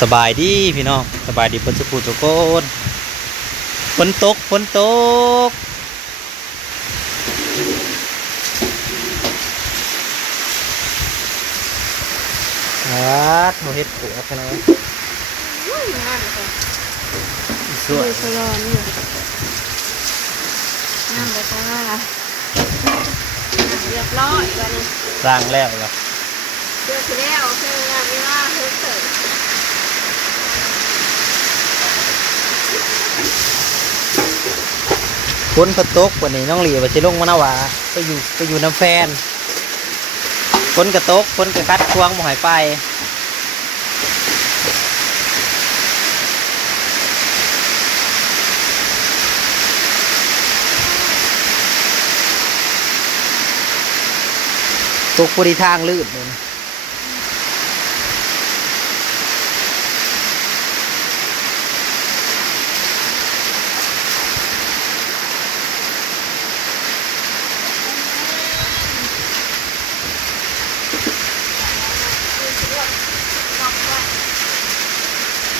สบายดีพี่น้องสบายดีเพิ่นสุขุทุกคนฝนตกฝนตกอาดโมเฮ็ดปัวขนาดอุ้ยงามเลยสดูวยสลอนอยู่งามเลยค่ะเรียบร้อยแล้วนี่สร้างแล้วเหรอเจอที่แล้วคืองานนี้ว่าเฮ้ยเกิด ฝนพิ่นตกวันนี้น้องหลีว่าสิลงมาน้าวาไปอยู่ไปอยู่น้ำแฟนฝนกระตกฝนกระคัดควงบ่ใหายไปตกพอดีทางลื่นเลย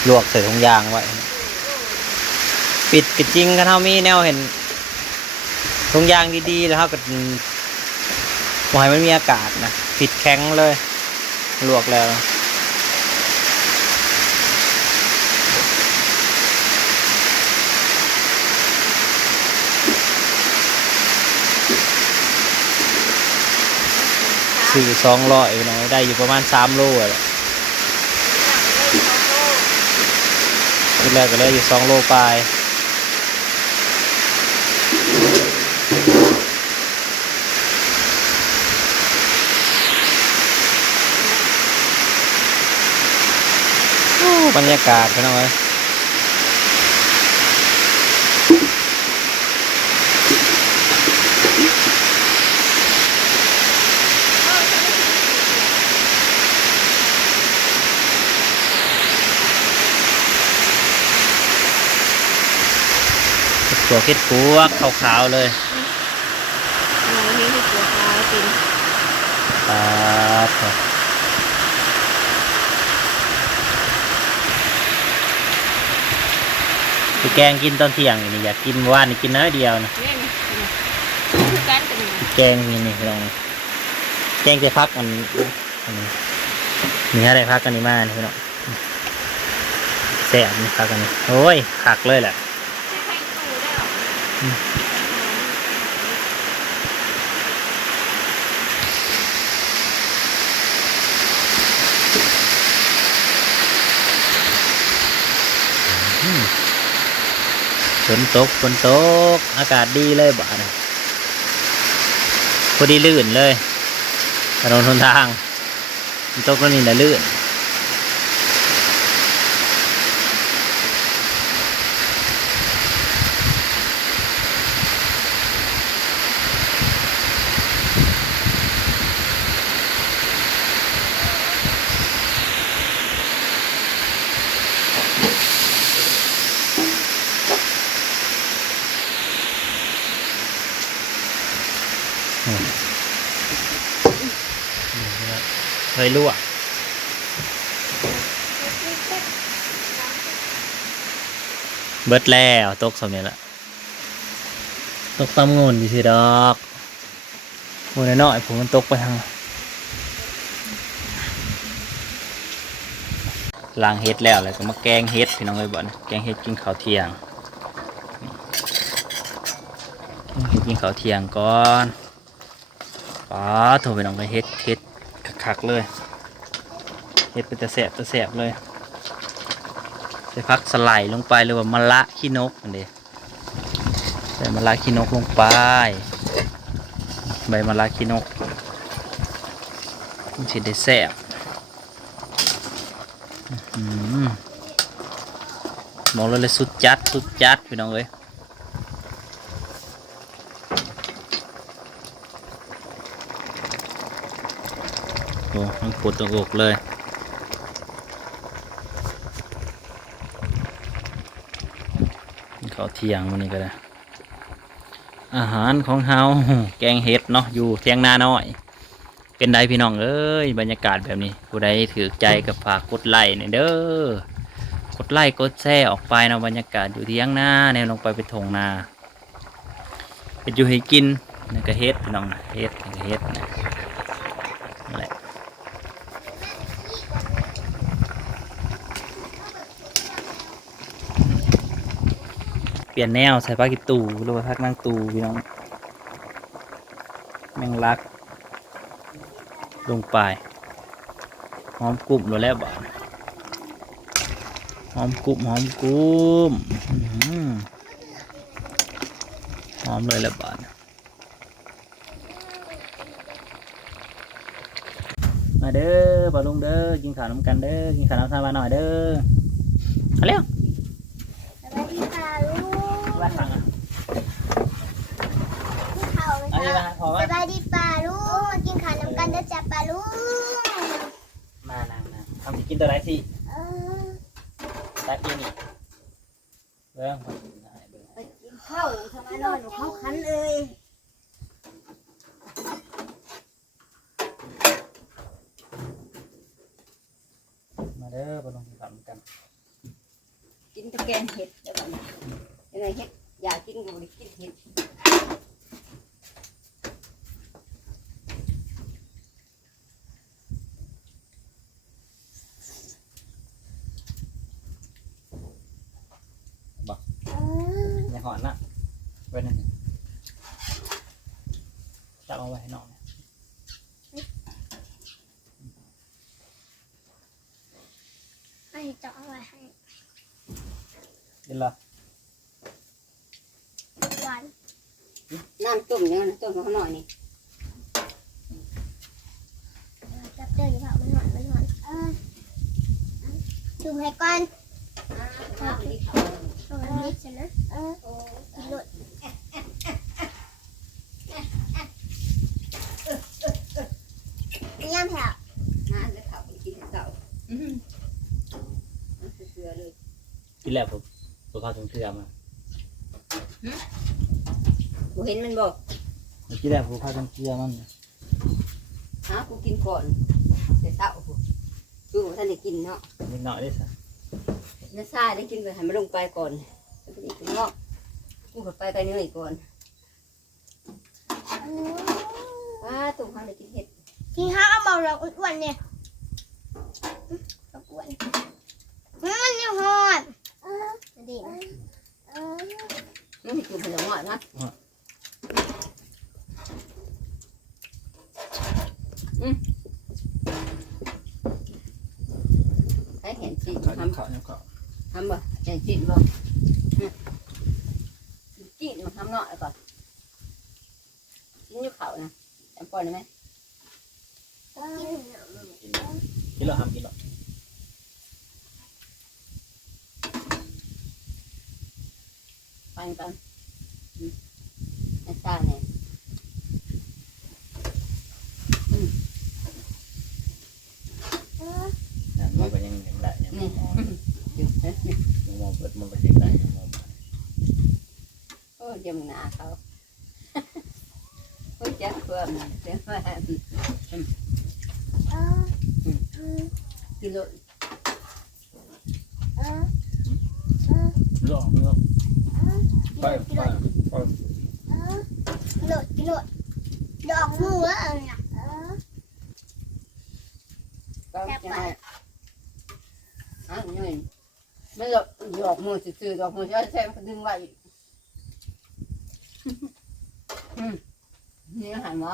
ลวกใส่ถุงยางไว้ ปิดกระจริงกันเท่ามีแนวเห็นถุงยางดีๆแล้วเขาก็ปล่อยมันมีอากาศนะปิดแข็งเลย ลวกแล้วซื้อสองร้อยเนาะได้อยู่ประมาณสามโลแหละ ทีแรกก็เลยอยู่สองโลปลายบรรยากาศพี่น้องเอ้ย วเค็ดพวกขาวๆเลยงานนี้ที่ปวดร้าวกินครับไปแกงกินตอนเที่ยงนี่อยากกินเมื่อว่านนี่กินน้อยเดียวนะนี่นี่นี่กันกันนี่แกงนี่นี่พี่น้องนี่แกงจะพักมันอันนี้มีอะไรพักกันนี่มานี่พี่น้องแซ่บนี่พักกันนี่โอ้ยขักเลยแหละ ให้ตู้ได้หรอ ฝนตกฝนตก อากาศดีเลยบ้านพอดีลื่นเลยถนนทนทาง ตกแล้วนี่นะลื่น เคยลวเบิดแล้วตกสำเนียละตกตามงนดิสิดอกงนน้อยผมมันตกไปทางล้างเฮ็ดแล้วเลยก็มาแกงเฮ็ดพี่น้องเลยบ่นแกงเฮ็ดกินข้าวเที่ยงกินข้าวเที่ยงก่อนป๋าโทรไปน้องไปเฮ็ดเฮ็ด คักเลยเฮ็ดเป็นตะแสบตะแสบเลยใส่พักสไลด์ลงไปหรือว่ามะละขี้นกอันเดียใส่มะละขี้นกลงไป ใบมะละขี้นกมันสิได้แสบอื้อหือบอกเลยเลยสุดจัดสุดจัดพี่น้องเอ้ย โอ้มันปวดตรงอกเลย เขาเที่ยงวันนี้ก็ได้ อาหารของเฮาแกงเห็ดเนาะอยู่เที่ยงนาน้อย เป็นไดพี่น้องเอ้ยบรรยากาศแบบนี้ผู้ใดถือใจกับฝากกดไลค์หน่อยเด้อกดไลค์กดแชร์ออกไปนะบรรยากาศอยู่เที่ยงหน้าแนวลงไปเป็นทงนาเป็นอยู่ให้กินนี่ก็เฮ็ดพี่น้องนะเฮ็ดนี่ก็เฮ็ดนะนั่นแหละ เปลี่ยนแนวใส่ปลากิตูหรือว่าพักนั่งตูพี่น้องแมงลัก ลงไปหอมกลุ่มโดนแล้วบาดหอมกลุ่มหอมกลุ่มหอมเลยแล้วบาดมาเด้อปลาลุงเด้อกินข้าวน้ำกันเด้อกินข้าวน้ำทานมาหน่อยเด้อเอาเร็ว สวัสดีค่ะลูก ว่าสั่งอะ พี่เขา อั นนี้ค่ะมาพอสว่าวัสดีป่าลูกมากินข้าวน้ำกันเด้อจ้ะป่าลูกมานางนางทำสิกินตัวไรสิเออตักอีนี่เบิ้งเบิ่งไปกินข้าวทำไมนอนอยู่เข้าคันเอ้ยมาเด้อปลาลุงกินข้าวน้ำกันกินแตะแกงเห็ดเดี๋ยวก่อนอะไรเห็ดอยากกินก็บ่ได้กินเห็ด เออ อย่าหอนนะไว้นั่น จับเอาไว้ให้น้องนะให้เจาะเอาไว้ให้กินละหวานน้ำต้มยังไงต้มมาข้างนอกนี่จับเดินอยู่ค่ะมันหวานมันหวานเออดูให้ก่อนข้าวที่เขาเอาอันนี้ใช่ไหมเออกินหลุดย่ำแถว น้ำแล้วเขาไปกินเก่าอืมมันเสือๆเลย กิน แล้วผมตัวข้าวถุงเทือมาบ่เห็นมันบอกกินแล้วผมข้าวถุงเทือมันหากูกินก่อนแต่เช้ากูดูว่าท่านได้กินเนาะนิดหน่อยได้สักน้าซาได้กินไปให้มันลงไปก่อนแล้วก็อีกเนาะกูก็ไปไกลเหนื่อยก่อนว้าตุ้มเขาได้กินเห็ดกินข้าวเอาเบาเราอ้วนๆเนี่ยเราอ้วนมันยังหอน ดีนะมันมีจุ่มผลไม้นะอืมให้เห็นสิข้าวทำขาวข้าวทำบ่ใจจีนบ่จีนมาทำหน่อยก่อนกินอยู่เขานะจำปล่อยได้ไหมกินแล้วทำกินแล้วไปกันไอ้ซ่าเนี่ยนั่นมันก็ยังยังได้ยังมนี่อ งอยู่เฮ้ยยังมองเปิดมันก็ยังได้ยังมองโอ้ยำหนาเขา ไปไปไปโหลดโหลดดอกหัวอะไรอะก็จะให้อะนี่ไม่หลอกหลอกมือซื่อๆหลอกมือใช้ใช้มันดึงไว้อืมนี่อาหารหมา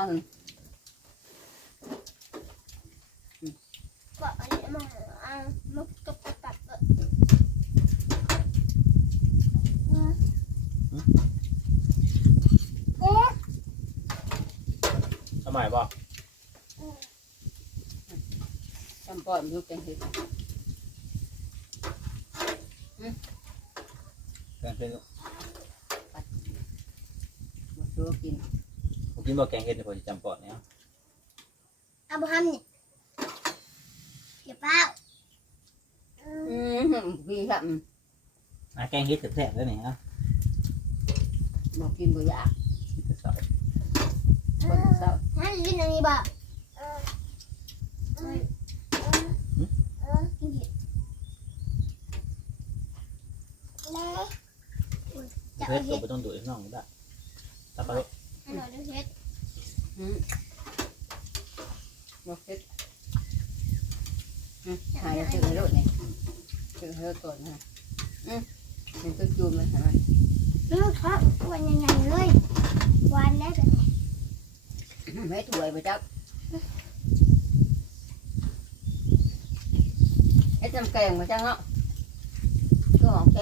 บอกอันนี้มาอะมุกกับตับตับ สมัยบ่จำปล่อยมันอยู่เป็นเห็ดแกงเห็ดมาซื้อกินผมกินบ่แกงเห็ดเนี่ยผมจะจำปอดเนี่ยอาบุฮัมนี่เดี๋ยวเปล่าอืมพี่ครับอะแกงเห็ดแซ่บๆเลยนี่ฮะบอกกินบ่อยากที่จะใส่บ่เศร้า นั่นกินอันนี้บ่จะเพเอาชรตัเฮ็วดไปต้องดูดให้น้องได้ตาปลาลูกให้หน่อยเดูเฮ็ดอืมบอกเฮ็ดอืมหายเจอรถเลยเจอรถตัวนะอืมเป็นตัวจูมเลยใช่ไหม ลูกทอดวันใหญ่ๆเลยหวานได้แบบ นี้ไม่ถวยไปจักไอ้จำแกงมาจังเนาะก็ของแก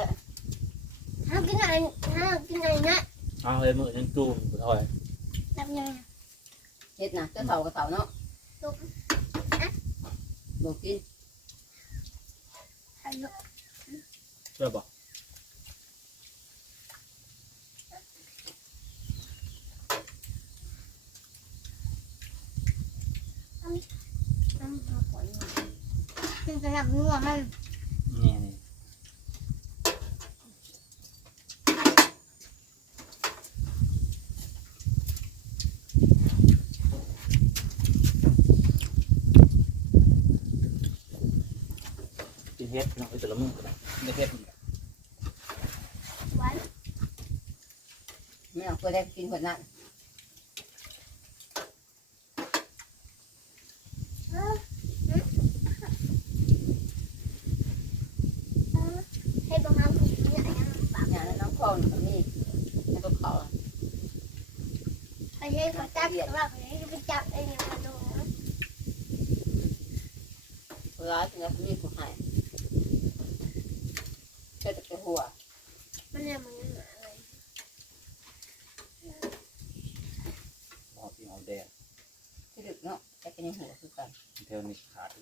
ห้ามกินอะไกินสำหรับนัวมันนี่นี่กินเฮ็ดน้องไปแต่ละมือก็ได้ได้เฮ็ดมันก็หวาน ไม่เอาก็ได้กินคนนั้น ให้บังคับกินเนี่ยยังปาก อย่างนั้นน้องพ่อมันก็มีแล้วก็เขา ไอ้เฮ้ยเขา จับหรับไอ้เฮ้ยไปจับไอ้เนี่ยมาดูเวลาถึงจะมีผู้ให้เจ้าจะหัวมันเนี่ยมันเนี่ยอะไรหอมสีหอมแดงที่ดึกเนาะแต่กินหัวคือกันเทวนี้ขาดอ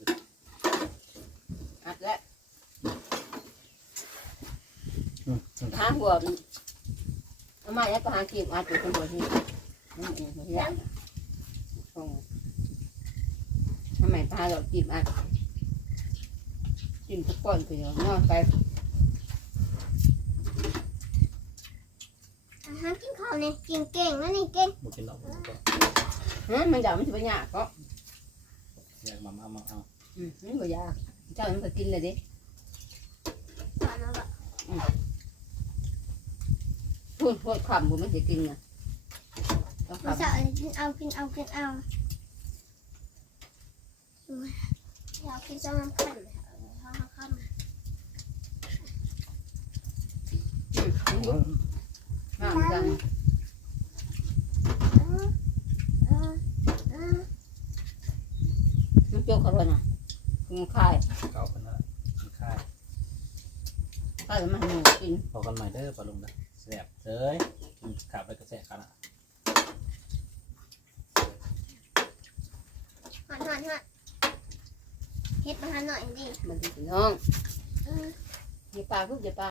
อัดแล้วหาหัวเอามาแล้วก็หาขีมอัดอยู่คนหัวที่นั่นเองหัวที่ยากตรง ทำไมตาเราขีมอัดกินทุกคนคือเนาะไปอาหารกินข้าวเนี่ยก่งเก่งนะนี่เก่งบุกินเหล้ามันก็ฮะมันอยากมันจะไปหยาก็อยากมาเอามาเอาอืมมันก็ยากเจ้ามันก็กินเลยดิตอนนั้นแบบพูดพูดคำผมมันจะกินไง ต้องมาคำสอนกินเอากินเอากินเอาอยากกินซ้ำน้ำขันข้าวข้าวอืมมันยุบห้ามจังเออเออมันโจกเขาเลยนะมันคายเก่ากันแล้วค่ายคายแล้วมันหนูกิน พอกันใหม่เด้อปลาลุงนะแสบเอ้ยขาบไปกระแสกันละ หันหันหันเฮ็ดมาหันหน่อยดิมันจะกินน้องเออมีปลาทุกจะปลา